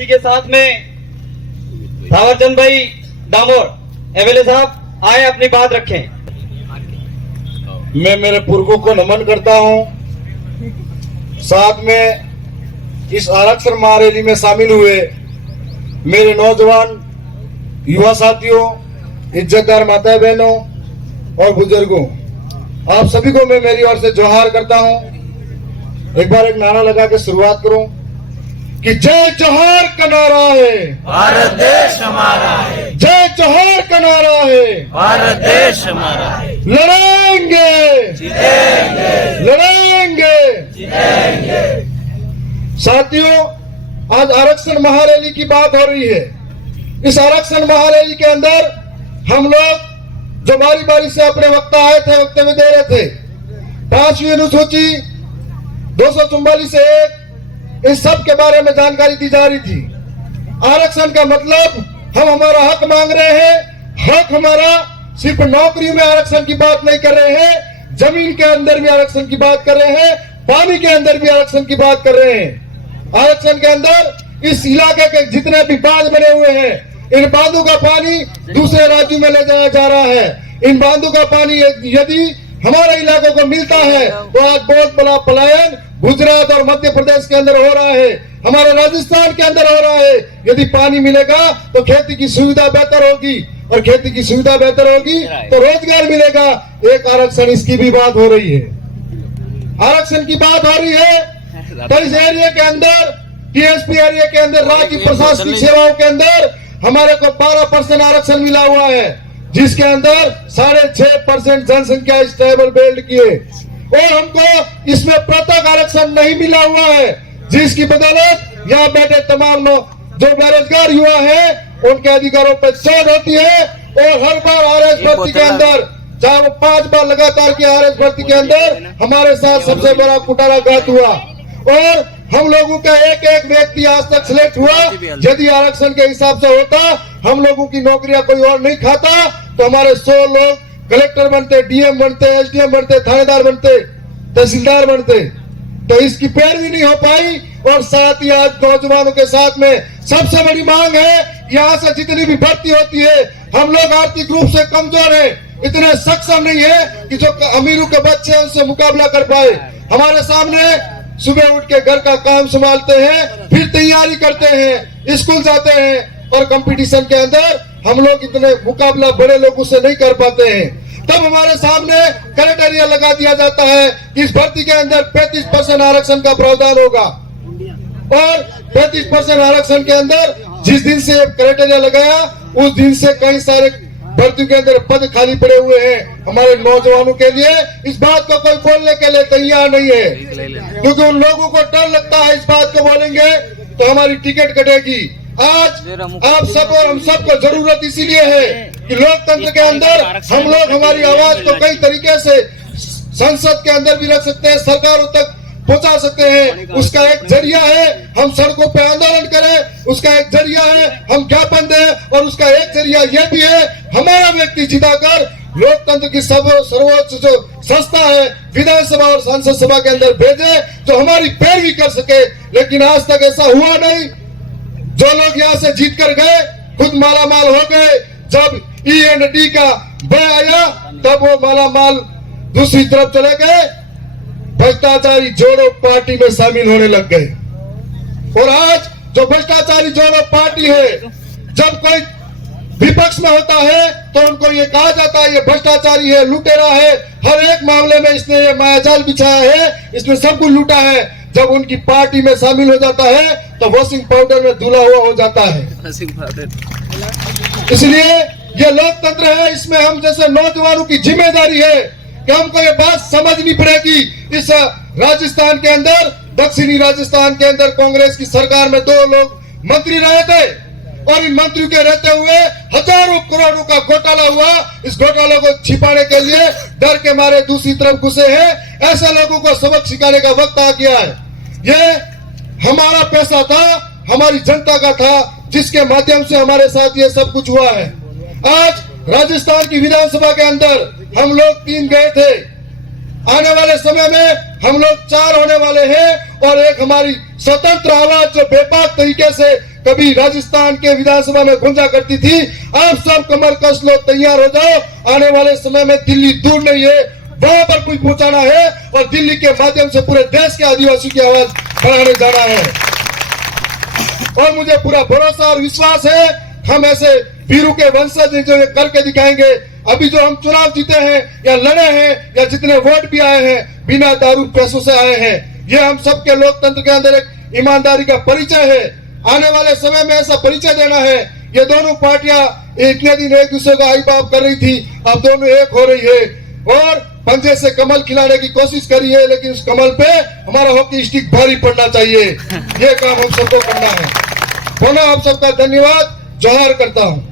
इसी के साथ में थावरचंद भाई डामोर एमएलए साहब आए अपनी बात रखें। मैं मेरे पुरखों को नमन करता हूं। साथ में इस आरक्षण महारैली में शामिल हुए मेरे नौजवान युवा साथियों, इज्जतदार माता बहनों और बुजुर्गों, आप सभी को मैं मेरी ओर से जोहार करता हूं। एक बार एक नारा लगा के शुरुआत करूं कि जय जोहार का नारा है, भारत देश हमारा है। जय जोहार का नारा है, भारत देश हमारा है। लड़ेंगे जीतेंगे, लड़ेंगे जीतेंगे। साथियों, आज आरक्षण महारैली की बात हो रही है। इस आरक्षण महारैली के अंदर हम लोग जो बारी बारी से अपने वक्ता आए थे, वक्तव्य दे रहे थे। 5वीं अनुसूची 244 से 1 इस सब के बारे में जानकारी दी जा रही थी। आरक्षण का मतलब हम हमारा हक मांग रहे हैं। हक हमारा सिर्फ नौकरी में आरक्षण की बात नहीं कर रहे हैं, जमीन के अंदर भी आरक्षण की बात कर रहे हैं, पानी के अंदर भी आरक्षण की बात कर रहे हैं। आरक्षण के अंदर इस इलाके के जितने भी बांध बने हुए हैं, इन बांधों का पानी दूसरे राज्यों में ले जाया जा रहा है। इन बांधों का पानी यदि हमारे इलाकों को मिलता है तो आज बहुत बड़ा पलायन गुजरात और मध्य प्रदेश के अंदर हो रहा है, हमारे राजस्थान के अंदर हो रहा है। यदि पानी मिलेगा तो खेती की सुविधा बेहतर होगी, और खेती की सुविधा बेहतर होगी तो रोजगार मिलेगा। एक आरक्षण इसकी भी बात हो रही है। आरक्षण की बात हो रही है तो इस एरिया के अंदर, टीएसपी एरिया के अंदर, राज्य प्रशासनिक सेवाओं के अंदर हमारे को 12% आरक्षण मिला हुआ है, जिसके अंदर 6.5% जनसंख्या इस ट्राइबल बेल्ट की है। और हमको इसमें पृथक आरक्षण नहीं मिला हुआ है, जिसकी बदौलत यहाँ बैठे तमाम जो बेरोजगार युवा हैं उनके अधिकारों पर चोट होती है। और हर बार आरएस भर्ती के अंदर, चाहे वो 5 बार लगातार की आरएस भर्ती के अंदर हमारे साथ सबसे बड़ा कुटाराघात हुआ। और हम लोगों का एक एक व्यक्ति आज तक सिलेक्ट हुआ। यदि आरक्षण के हिसाब से होता, हम लोगों की नौकरियां कोई और नहीं खाता, तो हमारे 100 लोग कलेक्टर बनते, डीएम बनते, एसडीएम बनते, थानेदार बनते, तहसीलदार बनते। तो इसकी पैरवी नहीं हो पाई। और साथ ही आज नौजवानों के साथ में सबसे बड़ी मांग है, यहाँ से जितनी भी भर्ती होती है, हम लोग आर्थिक रूप से कमजोर है, इतने सक्षम नहीं है कि जो अमीरों के बच्चे हैं उनसे मुकाबला कर पाए। हमारे सामने सुबह उठ के घर का काम संभालते हैं, फिर तैयारी करते हैं, स्कूल जाते हैं, और कंपटीशन के अंदर हम लोग इतने मुकाबला बड़े लोगों से नहीं कर पाते हैं। तब हमारे सामने क्राइटेरिया लगा दिया जाता है कि इस भर्ती के अंदर 35% आरक्षण का प्रावधान होगा। और 35% आरक्षण के अंदर जिस दिन से क्राइटेरिया लगाया, उस दिन से कई सारे भर्ती के अंदर पद खाली पड़े हुए हैं हमारे नौजवानों के लिए। इस बात को कोई बोलने के लिए तैयार नहीं है, क्योंकि उन लोगों को डर लगता है इस बात को बोलेंगे तो हमारी टिकट कटेगी। आज आप सब और हम सब को जरूरत इसीलिए है कि लोकतंत्र के अंदर हम लोग हमारी आवाज को कई तरीके से संसद के अंदर भी रख सकते हैं, सरकारों तक पहुंचा सकते हैं। उसका एक जरिया है हम सड़कों पे आंदोलन करें, उसका एक जरिया है हम ज्ञापन दें, और उसका एक जरिया यह भी है हमारा व्यक्ति जिताकर लोकतंत्र की सर्वोच्च जो संस्था है विधानसभा और संसद सभा के अंदर भेजे, जो हमारी पैरवी कर सके। लेकिन आज तक ऐसा हुआ नहीं। जो लोग यहाँ से जीत कर गए खुद मालामाल हो गए। जब E&D का बय आया तब वो मालामाल दूसरी तरफ चले गए, भ्रष्टाचारी जोड़ो पार्टी में शामिल होने लग गए। और आज जो भ्रष्टाचारी जोड़ो पार्टी है, जब कोई विपक्ष में होता है तो उनको ये कहा जाता है ये भ्रष्टाचारी है, लुटेरा है, हर एक मामले में इसने ये मायाजाल बिछाया है, इसने सब कुछ लूटा है। जब उनकी पार्टी में शामिल हो जाता है तो वॉशिंग पाउडर में धुला हुआ हो जाता है। इसलिए ये लोकतंत्र है, इसमें हम जैसे नौजवानों की जिम्मेदारी है कि हमको ये बात समझनी पड़ेगी। इस राजस्थान के अंदर, दक्षिणी राजस्थान के अंदर कांग्रेस की सरकार में 2 लोग मंत्री रहे थे, और इन मंत्रियों के रहते हुए हजारों करोड़ों का घोटाला हुआ। इस घोटाले को छिपाने के लिए डर के मारे दूसरी तरफ घुसे हैं। ऐसे लोगों को सबक सिखाने का वक्त आ गया है। ये हमारा पैसा था, हमारी जनता का था, जिसके माध्यम से हमारे साथ ये सब कुछ हुआ है। आज राजस्थान की विधानसभा के अंदर हम लोग 3 गए थे, आने वाले समय में हम लोग 4 होने वाले हैं। और एक हमारी स्वतंत्र आवाज जो बेबाक तरीके से कभी राजस्थान के विधानसभा में गूंजा करती थी। आप सब कमर कस लो, तैयार हो जाओ। आने वाले समय में दिल्ली दूर नहीं है, वहां पर कुछ पहुंचाना है और दिल्ली के माध्यम से पूरे देश के आदिवासियों की आवाज बढ़ाने जाना है। और मुझे पूरा भरोसा और विश्वास है, हम ऐसे वीरों के वंशज जो ये करके दिखाएंगे। अभी जो हम चुनाव जीते हैं या लड़े हैं या जितने वोट भी आए हैं, बिना दारू पैसों से आए हैं। ये हम सबके लोकतंत्र के अंदर एक ईमानदारी का परिचय है। आने वाले समय में ऐसा परिचय देना है। ये दोनों पार्टियां इतने दिन एक दूसरे को आई बाप कर रही थी, अब दोनों एक हो रही है और पंजे से कमल खिलाने की कोशिश करी है, लेकिन उस कमल पे हमारा हॉकी स्टिक भारी पड़ना चाहिए। ये काम हम सबको करना है। पुनः आप सबका धन्यवाद, जोहार करता हूँ।